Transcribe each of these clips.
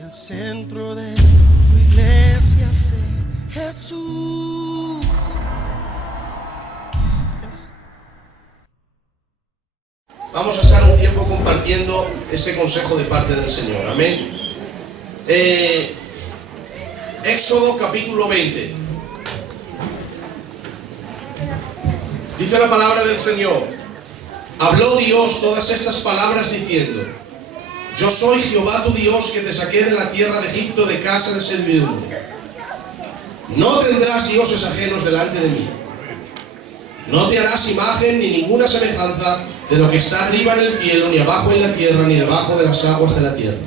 El centro de tu iglesia sea Jesús. Vamos a estar un tiempo compartiendo este consejo de parte del Señor. Amén. Éxodo capítulo 20. Dice la palabra del Señor: habló Dios todas estas palabras diciendo: yo soy Jehová tu Dios, que te saqué de la tierra de Egipto, de casa de servidumbre. No tendrás dioses ajenos delante de mí. No te harás imagen ni ninguna semejanza de lo que está arriba en el cielo, ni abajo en la tierra, ni debajo de las aguas de la tierra.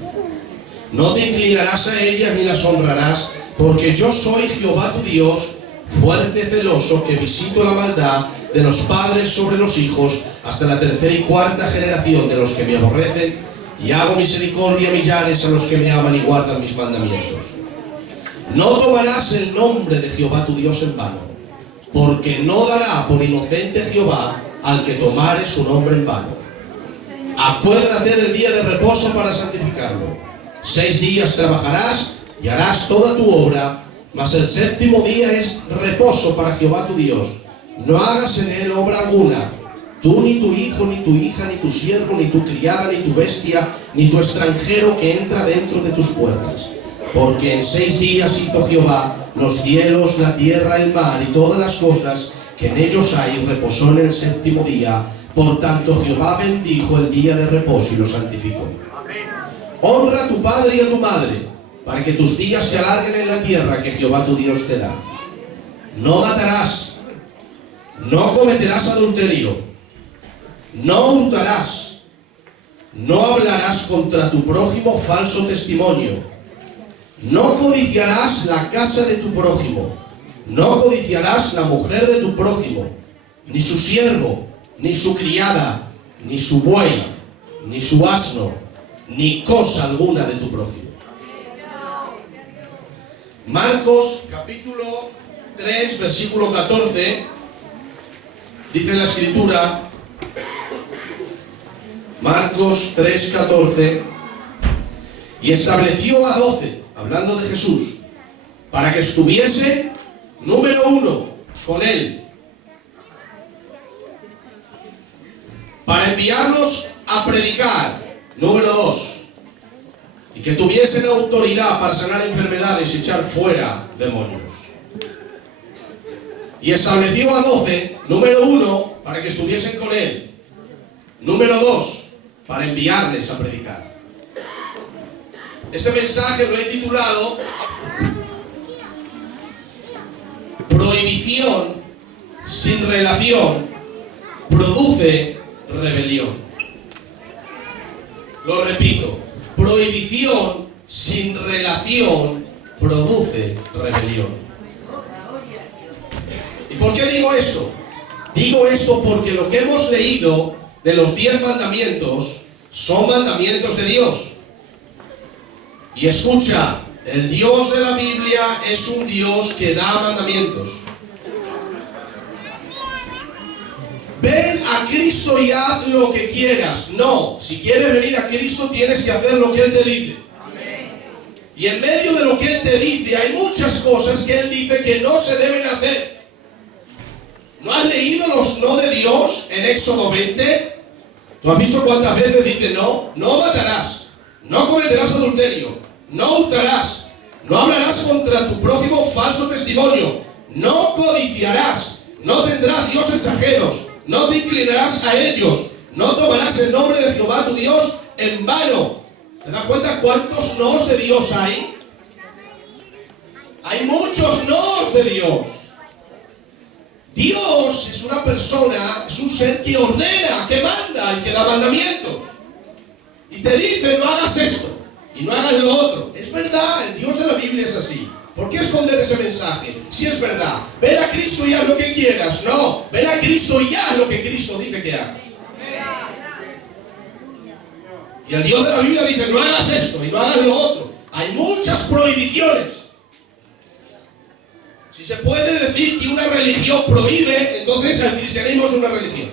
No te inclinarás a ellas ni las honrarás, porque yo soy Jehová tu Dios, fuerte, celoso, que visito la maldad de los padres sobre los hijos hasta la tercera y cuarta generación de los que me aborrecen, y hago misericordia a millares a los que me aman y guardan mis mandamientos. No tomarás el nombre de Jehová tu Dios en vano, porque no dará por inocente Jehová al que tomare su nombre en vano. Acuérdate del día de reposo para santificarlo. 6 días trabajarás y harás toda tu obra, mas el séptimo día es reposo para Jehová tu Dios. No hagas en él obra alguna, tú, ni tu hijo, ni tu hija, ni tu siervo, ni tu criada, ni tu bestia, ni tu extranjero que entra dentro de tus puertas. Porque en 6 días hizo Jehová los cielos, la tierra, el mar y todas las cosas que en ellos hay, y reposó en el séptimo día. Por tanto Jehová bendijo el día de reposo y lo santificó. Honra a tu padre y a tu madre, para que tus días se alarguen en la tierra que Jehová tu Dios te da. No matarás, no cometerás adulterio, no hurtarás, no hablarás contra tu prójimo falso testimonio, no codiciarás la casa de tu prójimo, no codiciarás la mujer de tu prójimo, ni su siervo, ni su criada, ni su buey, ni su asno, ni cosa alguna de tu prójimo. Marcos capítulo 3 versículo 14 dice la escritura, Marcos 3:14, y estableció a 12, hablando de Jesús, para que estuviese, número 1, con él, para enviarlos a predicar, número 2, y que tuviesen autoridad para sanar enfermedades y echar fuera demonios. Y estableció a 12, número 1, para que estuviesen con él, número 2, para enviarles a predicar. Este mensaje lo he titulado Prohibición sin relación produce rebelión. Lo repito, prohibición sin relación produce rebelión. ¿Y por qué digo eso? Digo eso porque lo que hemos leído de los 10 mandamientos son mandamientos de Dios. Y escucha, el Dios de la Biblia es un Dios que da mandamientos. Ven a Cristo y haz lo que quieras. No, si quieres venir a Cristo tienes que hacer lo que Él te dice. Y en medio de lo que Él te dice hay muchas cosas que Él dice que no se deben hacer. ¿No has leído los no de Dios en Éxodo 20? ¿Tú has visto cuántas veces dice no? No matarás, no cometerás adulterio, no hurtarás, no hablarás contra tu prójimo falso testimonio, no codiciarás, no tendrás dioses ajenos, no te inclinarás a ellos, no tomarás el nombre de Jehová tu Dios en vano. ¿Te das cuenta cuántos nos de Dios hay? Hay muchos nos de Dios. Dios es una persona, es un ser que ordena, que manda y que da mandamientos. Y te dice, no hagas esto y no hagas lo otro. Es verdad, el Dios de la Biblia es así. ¿Por qué esconder ese mensaje? Si es verdad, ven a Cristo y haz lo que quieras. No, ven a Cristo y haz lo que Cristo dice que hagas. Y el Dios de la Biblia dice, no hagas esto y no hagas lo otro. Hay muchas prohibiciones. Si se puede decir que una religión prohíbe, entonces el cristianismo es una religión.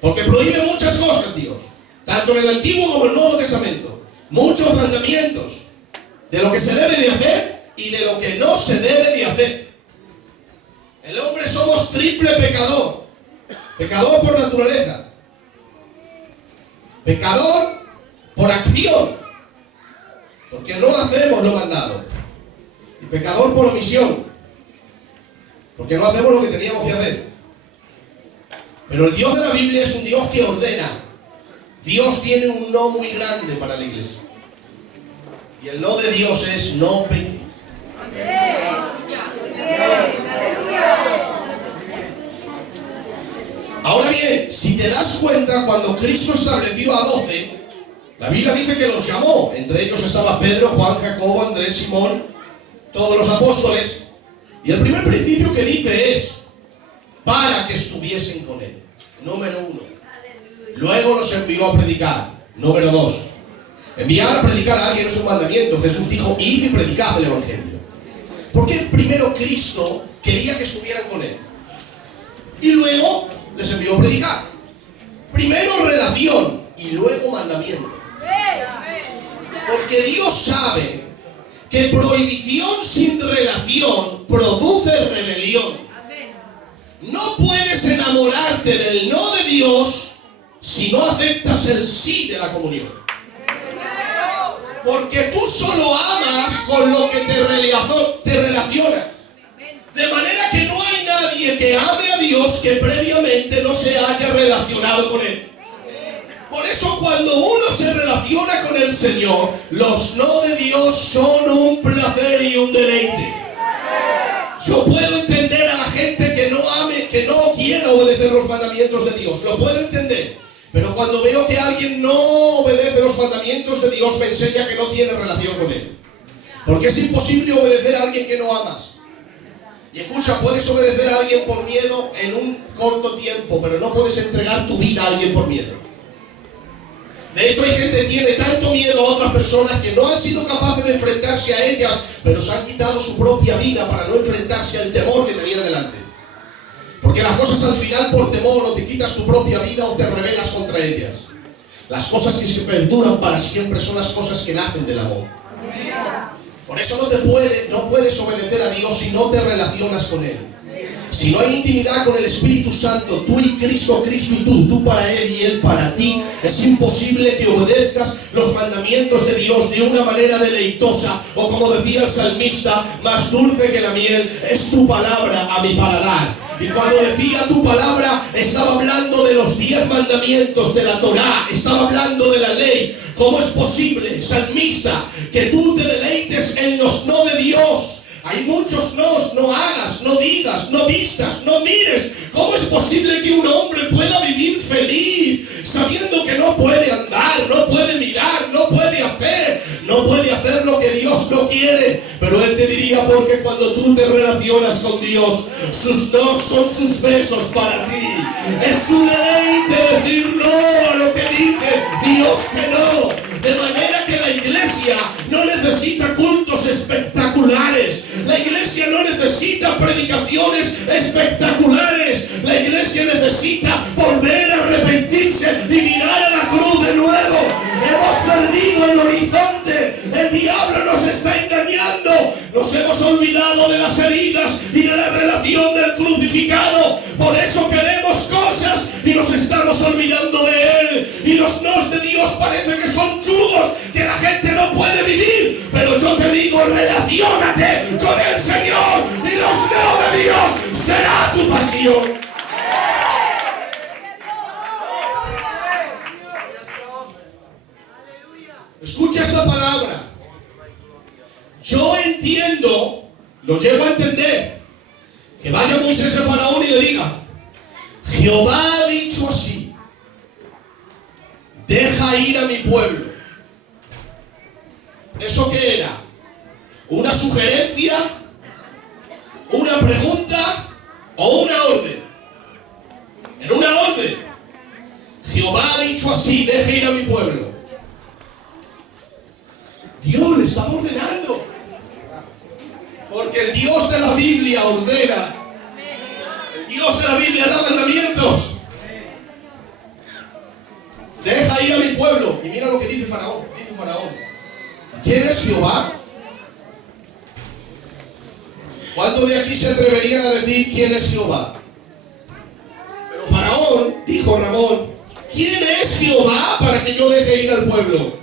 Porque prohíbe muchas cosas Dios, tanto en el Antiguo como en el Nuevo Testamento. muchos mandamientos de lo que se debe de hacer y de lo que no se debe de hacer. El hombre somos triple pecador. Pecador por naturaleza, pecador por acción, porque no hacemos lo mandado, y pecador por omisión, porque no hacemos lo que teníamos que hacer. Pero el Dios de la Biblia es un Dios que ordena. Dios tiene un no muy grande para la iglesia, y el no de Dios es no peques. Ahora bien, si te das cuenta, cuando Cristo estableció a 12, la Biblia dice que los llamó. Entre ellos estaba Pedro, Juan, Jacobo, Andrés, Simón, todos los apóstoles. Y el primer principio que dice es para que estuviesen con él. Número 1. Luego los envió a predicar. Número 2. Enviar a predicar a alguien es un mandamiento. Jesús dijo, id y predicad el evangelio. Porque primero Cristo quería que estuvieran con él. Y luego les envió a predicar. Primero relación y luego mandamiento. Porque Dios sabe que prohibición sin relación produce rebelión. No puedes enamorarte del no de Dios si no aceptas el sí de la comunión. Porque tú solo amas con lo que te relacionas. De manera que no hay nadie que ame a Dios que previamente no se haya relacionado con Él. Por eso cuando uno se relaciona con el Señor, los no de Dios son un placer y un deleite. Yo puedo entender a la gente que no ame, que no quiera obedecer los mandamientos de Dios. Lo puedo entender. Pero cuando veo que alguien no obedece los mandamientos de Dios, me enseña que no tiene relación con Él. Porque es imposible obedecer a alguien que no amas. Y escucha, puedes obedecer a alguien por miedo en un corto tiempo, pero no puedes entregar tu vida a alguien por miedo. De hecho, hay gente que tiene tanto miedo a otras personas que no han sido capaces de enfrentarse a ellas, pero se han quitado su propia vida para no enfrentarse al temor que tenía delante. Porque las cosas al final por temor o te quitas tu propia vida o te rebelas contra ellas. Las cosas que se perduran para siempre son las cosas que nacen del amor. Por eso no puedes obedecer a Dios si no te relacionas con Él. Si no hay intimidad con el Espíritu Santo, tú y Cristo, Cristo y tú para Él y Él para ti, es imposible que obedezcas los mandamientos de Dios de una manera deleitosa, o como decía el salmista, más dulce que la miel es tu palabra a mi paladar. Y cuando decía tu palabra, estaba hablando de los 10 mandamientos de la Torá, estaba hablando de la ley. ¿Cómo es posible, salmista, que tú te deleites en los no de Dios? Hay muchos nos, no hagas, no digas, no vistas, no mires. ¿Cómo es posible que un hombre pueda vivir feliz sabiendo que no puede andar, no puede mirar, no puede hacer lo que Dios no quiere? Pero Él te diría, porque cuando tú te relacionas con Dios, sus no son sus besos para ti. Es su deleite decir no a lo que dice Dios que no. De manera que la iglesia no necesita cultos espectaculares. La iglesia no necesita predicaciones espectaculares. La iglesia necesita volver a arrepentirse y mirar a la cruz de nuevo. Hemos perdido el horizonte. El diablo nos está engañando. Nos hemos olvidado de las heridas y de la relación del crucificado. Por eso queremos cosas y nos estamos olvidando de Él. Y los nos de Dios parece que son yugos que la gente no puede vivir. Pero yo te digo, relaciónate con el Señor y los no de Dios será tu pasión. Escucha esta palabra. Yo entiendo, lo llevo a entender, que vaya Moisés a Faraón y le diga: Jehová ha dicho así, deja ir a mi pueblo. ¿Eso qué era? ¿Una sugerencia? ¿Una pregunta? ¿O una orden? Era una orden. Jehová ha dicho así, deja ir a mi pueblo. Dios le está ordenando. Porque el Dios de la Biblia ordena. El Dios de la Biblia da mandamientos. Deja ir a mi pueblo. Y mira lo que dice Faraón. Dice Faraón. ¿Quién es Jehová? ¿Cuántos de aquí se atreverían a decir quién es Jehová? Pero Faraón dijo, Ramón, ¿quién es Jehová para que yo deje ir al pueblo?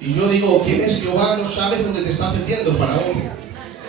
Y yo digo, ¿quién es Jehová? No sabes dónde te estás metiendo, Faraón.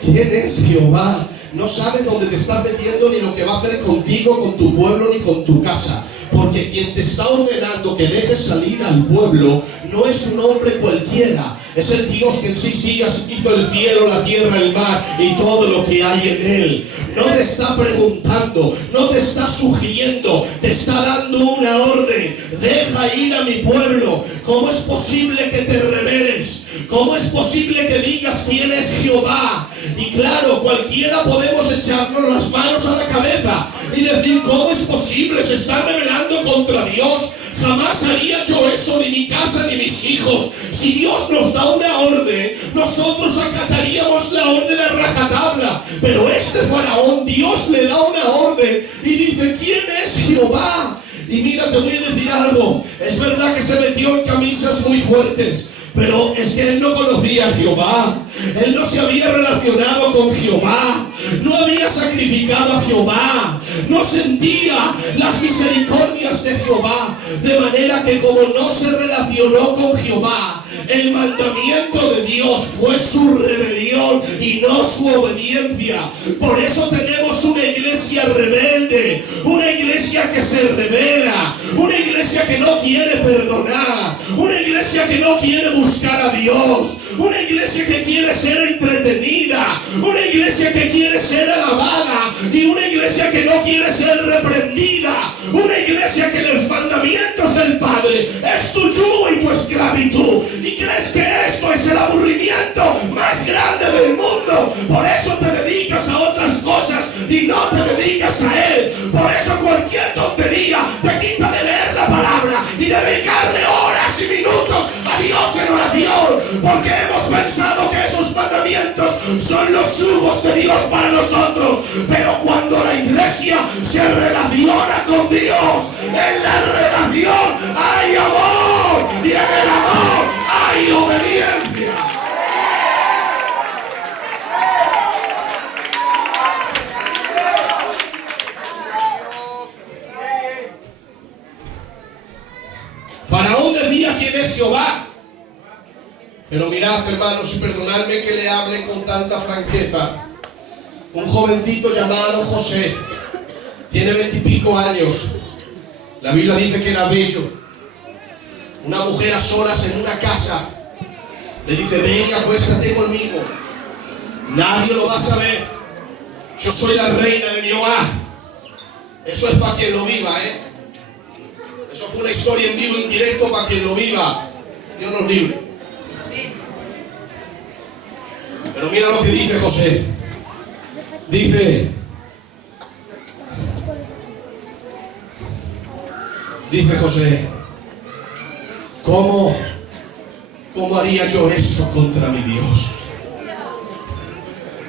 ¿Quién es Jehová? No sabes dónde te estás metiendo, ni lo que va a hacer contigo, con tu pueblo, ni con tu casa. Porque quien te está ordenando que dejes salir al pueblo no es un hombre cualquiera. Es el Dios que en 6 días hizo el cielo, la tierra, el mar y todo lo que hay en él. No te está preguntando, no te está sugiriendo, te está dando una orden. Deja ir a mi pueblo. ¿Cómo es posible que te rebeles? ¿Cómo es posible que digas quién es Jehová? Y claro, cualquiera podemos echarnos las manos a la cabeza y decir, ¿cómo es posible? Se está rebelando contra Dios. Jamás haría yo eso, ni mi casa ni mis hijos. Si Dios nos da una orden, nosotros acataríamos la orden a rajatabla. Pero este Faraón, Dios le da una orden y dice, ¿quién es Jehová? Y mira, te voy a decir algo. Es verdad que se metió en camisas muy fuertes, pero es que él no conocía a Jehová. Él no se había relacionado con Jehová. No había sacrificado a Jehová. No sentía las misericordias de Jehová. De manera que como no se relacionó con Jehová, el mandamiento de Dios fue su rebelión y no su obediencia. Por eso tenemos una iglesia rebelde, una iglesia que se revela, una iglesia que no quiere perdonar, una iglesia que no quiere buscar a Dios, una iglesia que quiere ser entretenida, una iglesia que quiere ser alabada y una iglesia que no quiere ser reprendida, una iglesia que los mandamientos del Padre es tu yugo y tu esclavitud. ¿Y crees que esto es el aburrimiento más grande del mundo? Por eso te dedicas a otras cosas y no te dedicas a Él. Por eso cualquier tontería te quita de leer la palabra y dedicarle horas y minutos a Dios en oración, porque hemos pensado que esos mandamientos son los yugos de Dios para nosotros. Pero cuando la iglesia se relaciona con Dios, en la relación hay amor y en el amor hay obediencia. Faraón decía quién es Jehová. Pero mirad, hermanos, y perdonadme que le hable con tanta franqueza. Un jovencito llamado José, tiene 20 y pico años. La Biblia dice que era bello. Una mujer a solas en una casa le dice, ven, acuéstate conmigo. Nadie lo va a saber. Yo soy la reina de mi hogar. Eso es para quien lo viva, Eso fue una historia en vivo, en directo, para quien lo viva. Dios nos libre. Pero mira lo que dice José. Dice José, ¿cómo haría yo esto contra mi Dios?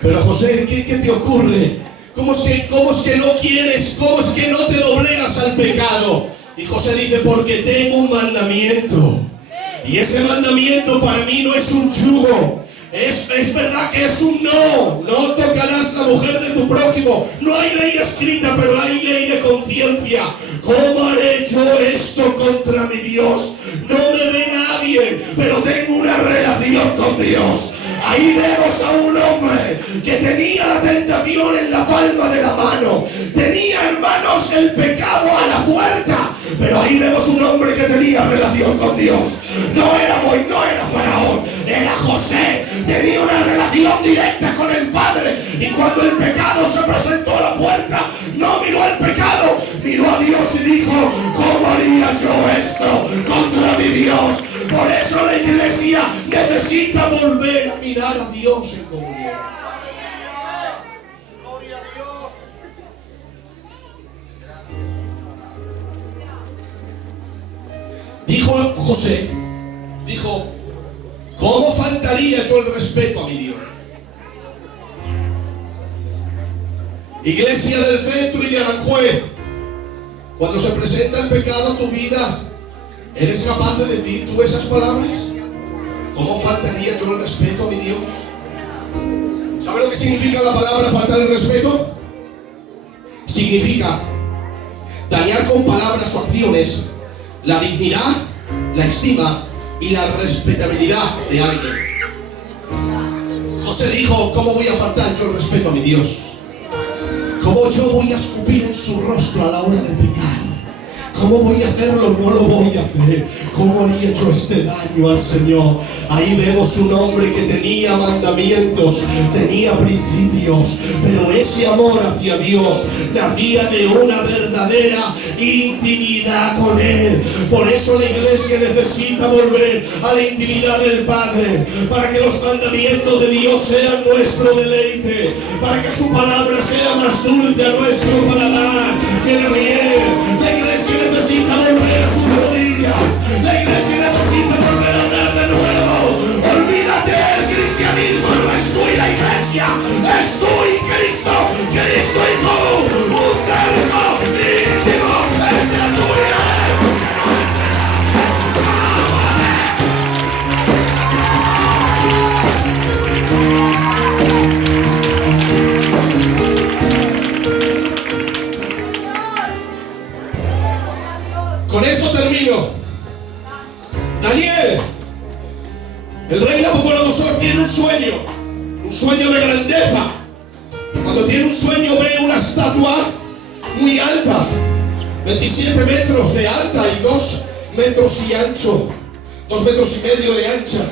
Pero José, ¿qué te ocurre? ¿Cómo es que no quieres? ¿Cómo es que no te doblegas al pecado? Y José dice, porque tengo un mandamiento. Y ese mandamiento para mí no es un yugo. Es verdad que es un no. No tocarás la mujer de tu prójimo. No hay ley escrita, pero hay ley de conciencia. ¿Cómo haré yo esto contra mi Dios? No me ve nadie, pero tengo una relación con Dios. Ahí vemos a un hombre que tenía la tentación en la palma de la mano. Tenía, hermanos, el pecado a la puerta. Pero ahí vemos un hombre que tenía relación con Dios. No era Faraón, era José. Tenía una relación directa con el Padre. Y cuando el pecado se presentó a la puerta, no miró al pecado, miró a Dios y dijo, ¿cómo haría yo esto contra mi Dios? Por eso la iglesia necesita volver a mirar a Dios en comunión. Gloria a Dios. Dijo José, ¿cómo faltaría yo el respeto a mi Dios? Iglesia del Centro y de Aranjuez, cuando se presenta el pecado a tu vida, ¿eres capaz de decir tú esas palabras? ¿cómo faltaría yo el respeto a mi Dios? ¿Sabe lo que significa la palabra faltar el respeto? Significa dañar con palabras o acciones la dignidad, la estima y la respetabilidad de alguien. José dijo, ¿cómo voy a faltar yo el respeto a mi Dios? ¿Cómo yo voy a escupir en su rostro a la hora de pecar? ¿Cómo voy a hacerlo? No lo voy a hacer. ¿Cómo haría yo este daño al Señor? Ahí vemos un hombre que tenía mandamientos, tenía principios, pero ese amor hacia Dios nacía de una verdadera intimidad con Él. Por eso la iglesia necesita volver a la intimidad del Padre, para que los mandamientos de Dios sean nuestro deleite, para que su palabra sea más dulce a nuestro paladar que la miel. La iglesia necesita volver a sus rodillas. La iglesia necesita volver a hablar de nuevo. Olvídate, el cristianismo no es tú y la iglesia, es tú y Cristo, Cristo y tú. Un cerco íntimo entre tú y Él, que no entre nadie. Con eso termino. Daniel, el rey Nabucodonosor tiene un sueño de grandeza. Cuando tiene un sueño ve una estatua muy alta, 27 metros de alta y 2 metros y ancho, 2 metros y medio de ancha,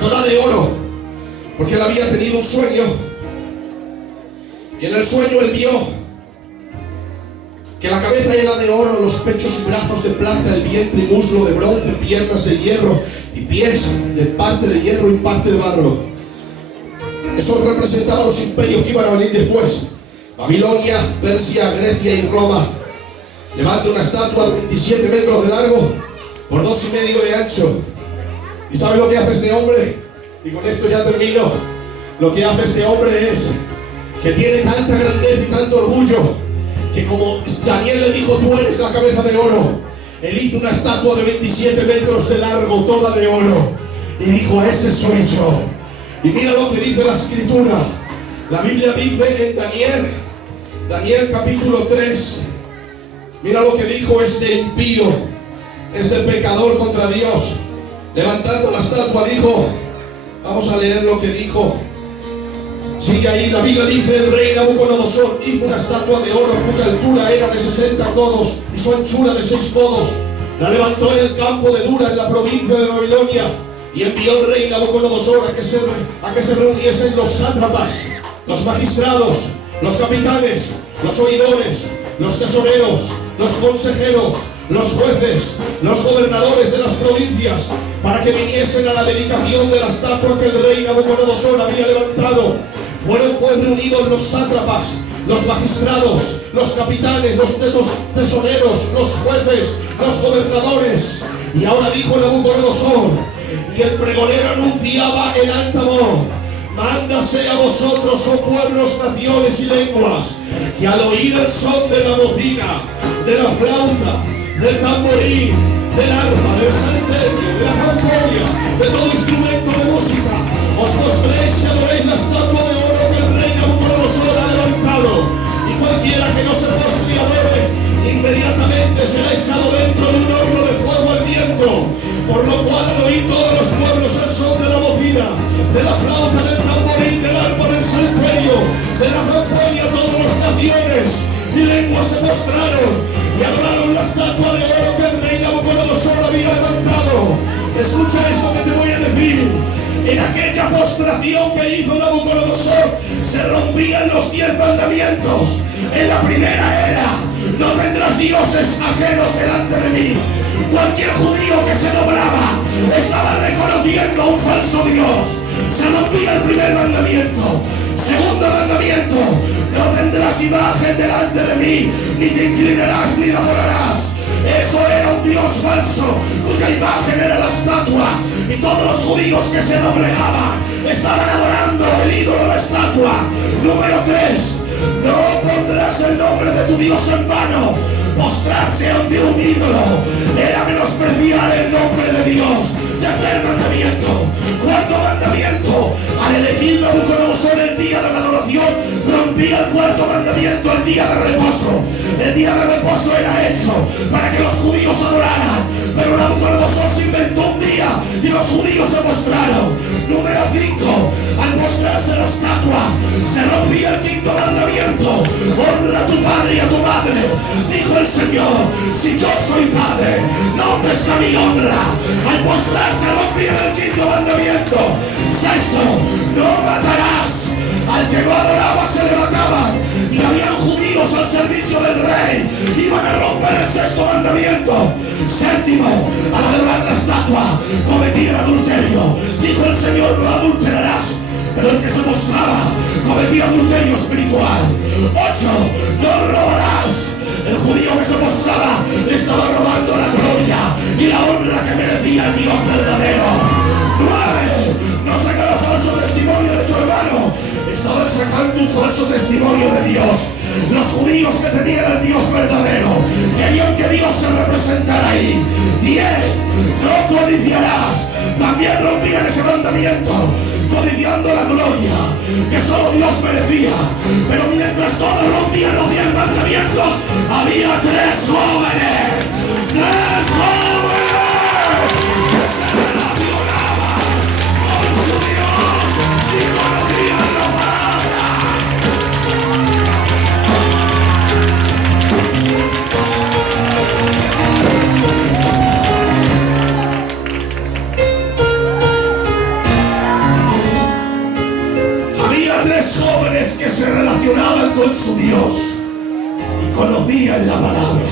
toda de oro, porque él había tenido un sueño. Y en el sueño él vio que la cabeza era de oro, los pechos y brazos de plata, el vientre y muslo de bronce, piernas de hierro y pies de parte de hierro y parte de barro. Eso representaba los imperios que iban a venir después: Babilonia, Persia, Grecia y Roma. Levanta una estatua de 27 metros de largo por 2,5 de ancho. ¿Y sabe lo que hace este hombre? Y con esto ya termino. Lo que hace este hombre es que tiene tanta grandeza y tanto orgullo, que como Daniel le dijo, tú eres la cabeza de oro, él hizo una estatua de 27 metros de largo, toda de oro, y dijo, ese soy yo. Y mira lo que dice la escritura. La Biblia dice en Daniel capítulo 3, mira lo que dijo este impío, este pecador contra Dios. Levantando la estatua dijo, vamos a leer lo que dijo. Sigue ahí, la Biblia dice, el rey Nabucodonosor hizo una estatua de oro cuya altura era de 60 codos y su anchura de 6 codos. La levantó en el campo de Dura, en la provincia de Babilonia, y envió el rey Nabucodonosor a que se reuniesen los sátrapas, los magistrados, los capitanes, los oidores, los tesoreros, los consejeros, los jueces, los gobernadores de las provincias, para que viniesen a la dedicación de la estatua que el rey Nabucodonosor había levantado. Fueron pues reunidos los sátrapas, los magistrados, los capitanes, los tesoreros, los jueces, los gobernadores. Y ahora dijo Nabucodonosor, y el pregonero anunciaba en alta voz, mándase a vosotros, oh pueblos, naciones y lenguas, que al oír el son de la bocina, de la flauta, del tamborín, del arpa, del salterio, de la zampoña, de todo instrumento de música, os postréis y adoréis la estatua de oro que el rey Nabucodonosor ha levantado. Y cualquiera que no se postre y adore, inmediatamente será echado dentro de un horno de fuego al viento. Por lo cual, al oír todos los pueblos el son de la bocina, de la flauta, del tamborín, del arpa, del salterio, de la zampoña, todas las naciones y lenguas se postraron y adoraron la estatua de oro que el rey Nabucodonosor había levantado. Escucha esto que te voy a decir. En aquella postración que hizo Nabucodonosor se rompían los 10 mandamientos. En la primera era, no tendrás dioses ajenos delante de mí. Cualquier judío que se nombraba estaba reconociendo a un falso Dios. Se rompía el primer mandamiento. Segundo mandamiento, no tendrás imagen delante de mí, ni te inclinarás ni la adorarás. Eso era un Dios falso, cuya imagen era la estatua, y todos los judíos que se doblegaban estaban adorando el ídolo de la estatua. Número 3, no pondrás el nombre de tu Dios en vano, postrarse ante un ídolo era menospreciar el nombre de Dios. Tercer mandamiento. Cuarto mandamiento. Al elegir Nabucodonosor el día de la adoración, rompía el cuarto mandamiento, el día de reposo. El día de reposo era hecho para que los judíos adoraran, pero Nabucodonosor se inventó un día y los judíos se postraron. Número 5. Al postrarse la estatua, se rompía el quinto mandamiento. Honra a tu padre y a tu madre. Dijo el Señor: si yo soy padre, ¿dónde está mi honra? Al postrarse rompía el quinto mandamiento. Sexto, no matarás. Al que no adoraba se le mataban, y habían judíos al servicio del rey. Iban a romper el sexto mandamiento. Séptimo, al adorar la estatua cometían adulterio. Dijo el Señor: no adulterarás. Pero el que se mostraba cometía adulterio espiritual. 8. No robarás. El judío que se mostraba estaba robando la gloria y la honra que merecía el Dios verdadero. 9. No sacarás falso testimonio de tu hermano. Estaban sacando un falso testimonio de Dios. Los judíos que tenían al Dios verdadero querían que Dios se representara ahí. 10. No codiciarás. También rompían ese mandamiento, codiciando la gloria que solo Dios merecía. Pero mientras todos rompían los 10 mandamientos, había 3 jóvenes. 3 jóvenes que se relacionaban con su Dios y conocían la palabra. Había 3 jóvenes que se relacionaban con su Dios y conocían la palabra.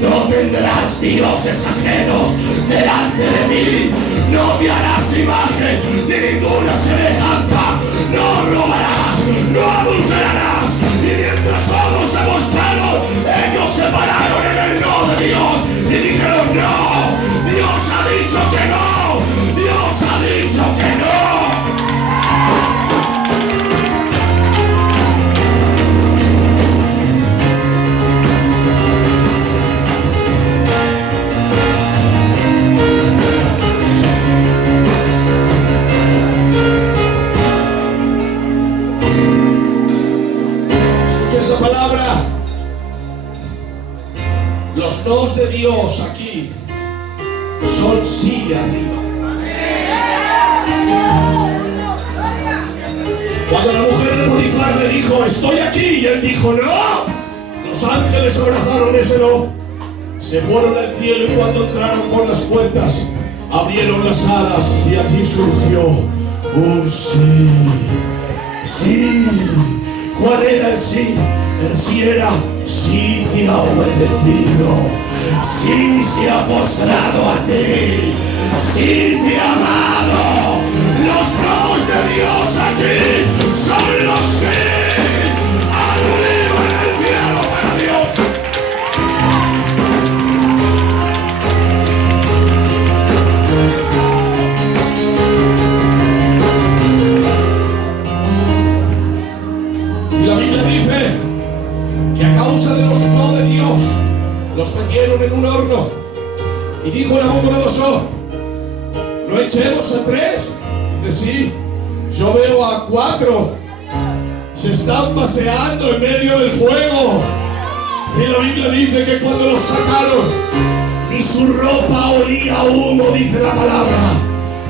No tendrás dioses ajenos delante de mí. No te harás imagen ni ninguna semejanza. No robarás, no adulterarás. Y mientras todos se mostraron, ellos se pararon en el no de Dios y dijeron: no, Dios ha dicho que no, Dios ha dicho que no. Esta palabra, los dos de Dios aquí son sí arriba. Cuando la mujer de Potifar le dijo: estoy aquí, y él dijo: no, los ángeles abrazaron ese no, se fueron al cielo, y cuando entraron por las puertas abrieron las alas y allí surgió un sí. Sí. ¿Cuál era el sí? El sí era: sí te ha obedecido, sí se ha postrado a ti, sí te ha amado. Los pros de Dios aquí son los sí. Arriba en el cielo para Dios. Y la Biblia dice que a causa de los no de Dios los metieron en un horno. Y dijo Nabucodonosor: ¿no echemos a 3? Dice: sí, yo veo a 4. Se están paseando en medio del fuego. Y la Biblia dice que cuando los sacaron, ni su ropa olía a humo, dice la palabra.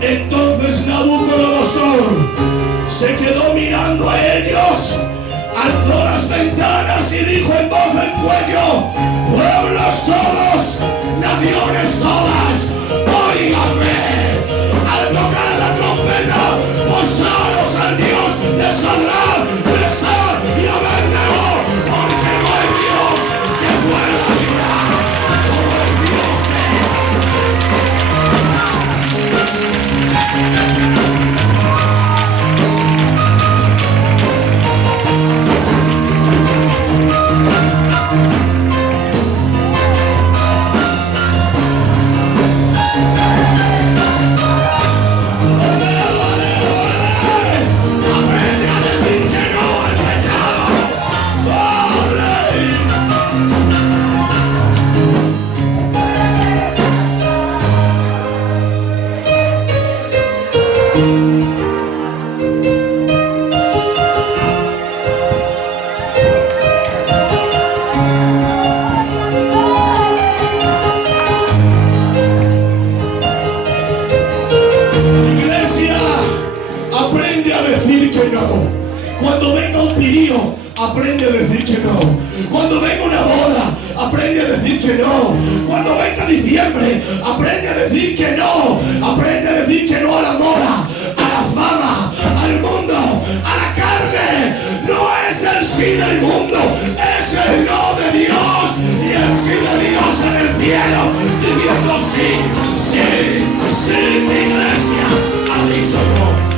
Entonces Nabucodonosor se quedó mirando a ellos, alzó las ventanas y dijo en voz en cuello: pueblos todos, naciones todas, óiganme. Al tocar la trompeta, postraros al Dios de Sadrach, Mesach y Abednego, porque no hay Dios que pueda librar como el Dios que no. Cuando venga un pirío, aprende a decir que no. Cuando venga una boda, aprende a decir que no. Cuando venga diciembre, aprende a decir que no. Aprende a decir que no a la moda, a la fama, al mundo, a la carne. No es el sí del mundo, es el no de Dios. Y el sí de Dios en el cielo, diciendo sí, sí, sí, mi iglesia ha dicho no.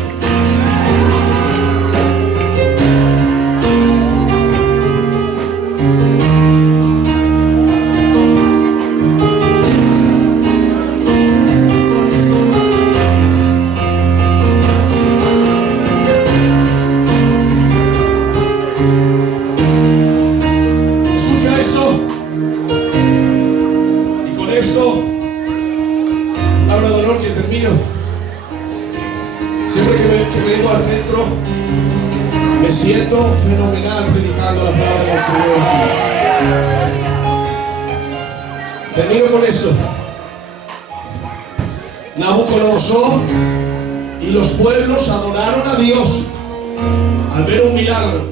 Me siento fenomenal predicando la palabra del Señor aquí. Termino con esto. Nabucodonosor y los pueblos adoraron a Dios al ver un milagro.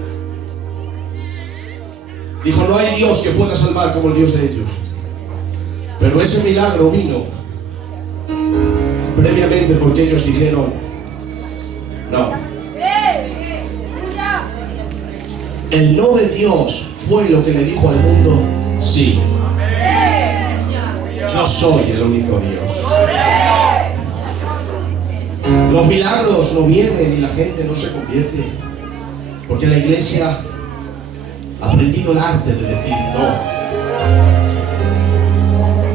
Dijo, no hay Dios que pueda salvar como el Dios de ellos. Pero ese milagro vino previamente porque ellos dijeron no. El no de Dios fue lo que le dijo al mundo sí. Yo soy el único Dios. Los milagros no vienen y la gente no se convierte porque la iglesia ha aprendido el arte de decir no.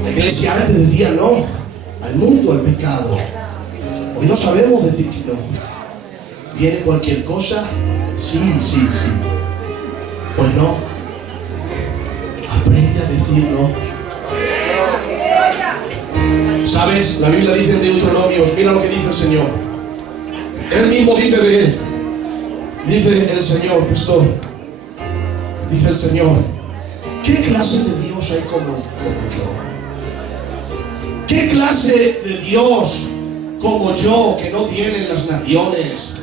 La iglesia antes decía no al mundo, al pecado. Hoy no sabemos decir que no. Viene cualquier cosa, sí, sí, sí. Pues no. Aprende a decir no. ¿Sabes? La Biblia dice en Deuteronomio, mira lo que dice el Señor. Él mismo dice de él. Dice el Señor, pastor. Dice el Señor, ¿qué clase de Dios hay como yo? ¿Qué clase de Dios como yo que no tienen las naciones?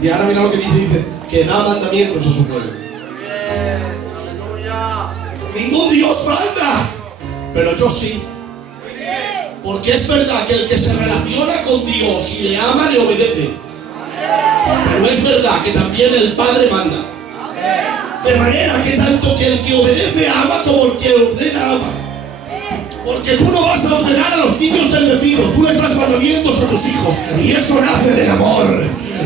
Y ahora mira lo que dice, que da mandamientos a su pueblo. Ningún Dios manda, pero yo sí. Porque es verdad que el que se relaciona con Dios y le ama, le obedece. Pero es verdad que también el Padre manda. De manera que tanto que el que obedece ama como el que ordena ama. Porque tú no vas a ordenar a los niños del vecino, tú les das mandamientos a tus hijos y eso nace del amor.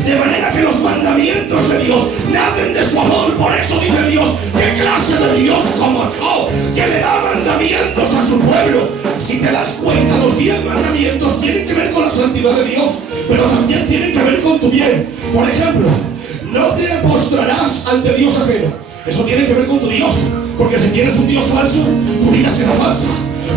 De manera que los mandamientos de Dios nacen de su amor. Por eso dice Dios, ¿qué clase de Dios como yo que le da mandamientos a su pueblo? Si te das cuenta, los 10 mandamientos tienen que ver con la santidad de Dios, pero también tienen que ver con tu bien. Por ejemplo, no te postrarás ante Dios ajeno. Eso tiene que ver con tu Dios, porque si tienes un Dios falso, tu vida será falsa.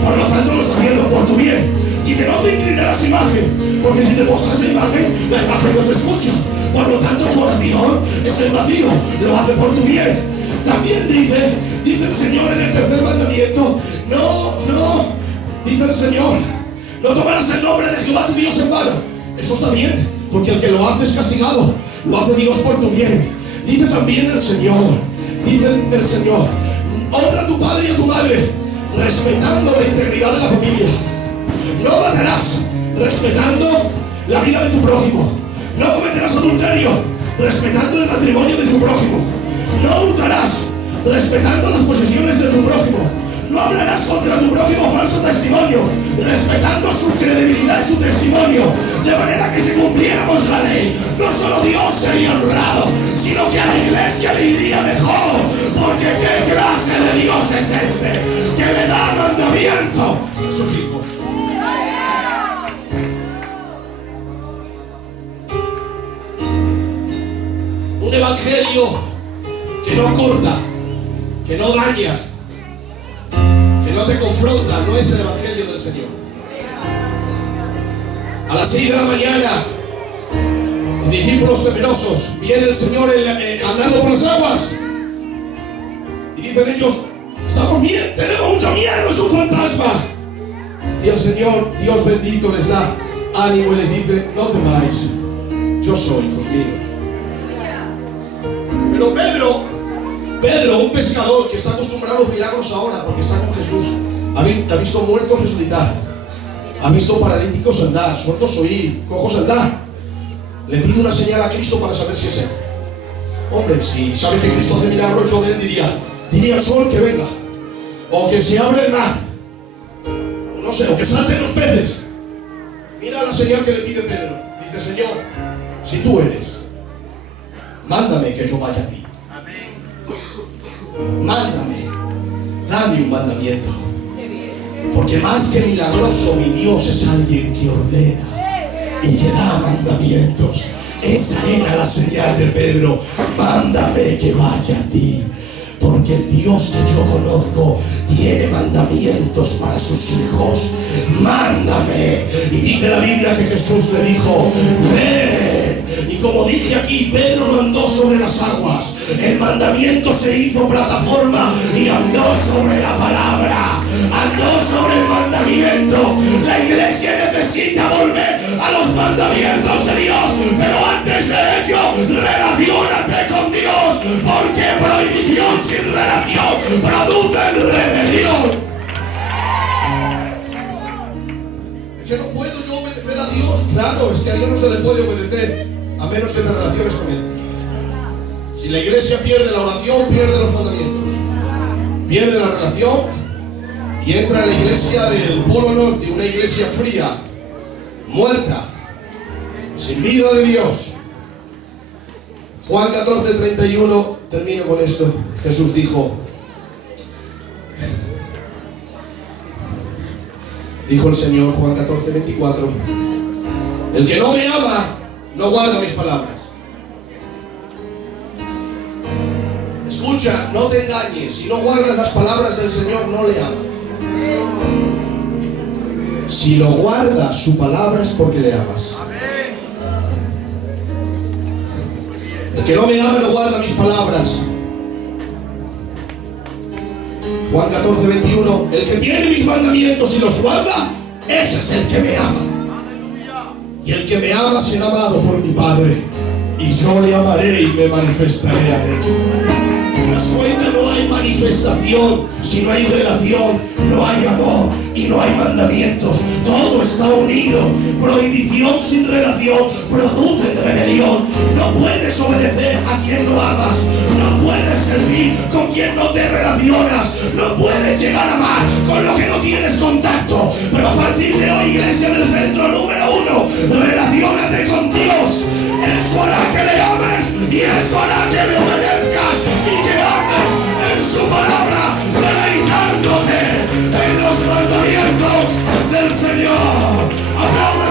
Por lo tanto lo está haciendo por tu bien. Dice, no te inclinarás a imagen, porque si te postras a imagen, la imagen no te escucha. Por lo tanto tu oración es el vacío, lo hace por tu bien. También dice el Señor en el tercer mandamiento, dice el Señor, no tomarás el nombre de Jehová tu Dios en vano. Eso está bien, porque el que lo hace es castigado, lo hace Dios por tu bien. Dice también el Señor, honra a tu padre y a tu madre, respetando la integridad de la familia. No matarás, respetando la vida de tu prójimo. No cometerás adulterio, respetando el matrimonio de tu prójimo. No hurtarás, respetando las posesiones de tu prójimo. No hablarás contra tu prójimo falso testimonio, respetando su credibilidad y su testimonio. De manera que si cumpliéramos la ley, no solo Dios sería honrado, sino que a la iglesia le iría mejor. Porque ¿qué clase de Dios es este que le da mandamiento a sus hijos? Un evangelio que no corta, que no daña, que no te confronta, no es el evangelio del Señor. A las 6 de la mañana, los discípulos temerosos, viene el Señor andando por las aguas y dicen ellos, estamos bien, tenemos mucho miedo, es un fantasma. Y el Señor, Dios bendito, les da ánimo y les dice, no temáis, yo soy, hijos míos. Pero Pedro, un pescador que está acostumbrado a los milagros ahora porque está con Jesús, ha visto muertos resucitar, ha visto paralíticos andar, sordos oír, cojos andar. Le pide una señal a Cristo para saber si es él. Hombre, si sabe que Cristo hace milagros, yo de él diría al sol que venga, o que se abre el mar, no sé, o que salten los peces. Mira la señal que le pide Pedro. Dice: Señor, si tú eres, mándame que yo vaya a ti. Mándame, dame un mandamiento. Porque más que milagroso, mi Dios es alguien que ordena y que da mandamientos. Esa era la señal de Pedro: mándame que vaya a ti. Porque el Dios que yo conozco tiene mandamientos para sus hijos. Mándame. Y dice la Biblia que Jesús le dijo: ven. Y como dije aquí, Pedro no andó sobre las aguas. El mandamiento se hizo plataforma y andó sobre la palabra. Andó sobre el mandamiento. La iglesia necesita volver a los mandamientos de Dios. Pero antes de ello, relaciónate con Dios. Porque prohibición sin relación produce rebelión. Es que no puedo yo obedecer a Dios. Claro, es que a Dios no se le puede obedecer a menos que te relaciones con Él. Si la iglesia pierde la oración, pierde los mandamientos, pierde la relación y entra a la iglesia del Polo Norte, una iglesia fría, muerta, sin vida de Dios. Juan 14:31, termino con esto. Jesús dijo el Señor, Juan 14:24, el que no me ama no guarda mis palabras. Escucha, no te engañes. Si no guardas las palabras del Señor, no le amas. Si lo guardas su palabra es porque le amas. El que no me ama no guarda mis palabras. Juan 14:21, el que tiene mis mandamientos y los guarda, ese es el que me ama. Y el que me ama será amado por mi Padre, y yo le amaré y me manifestaré a él. En las cuentas no hay manifestación si no hay relación, no hay amor y no hay mandamientos. Todo está unido. Prohibición sin relación produce rebelión. No puedes obedecer a quien no amas. No puedes servir con quien no te relacionas. No puedes llegar a amar con lo que no tienes contacto. Pero a partir de hoy, iglesia del centro número 1, relaciónate con Dios. Eso hará que le ames y eso hará que le obedezcas y que andes en su palabra, deleitándote en los mandamientos del Señor. ¡Aplauda!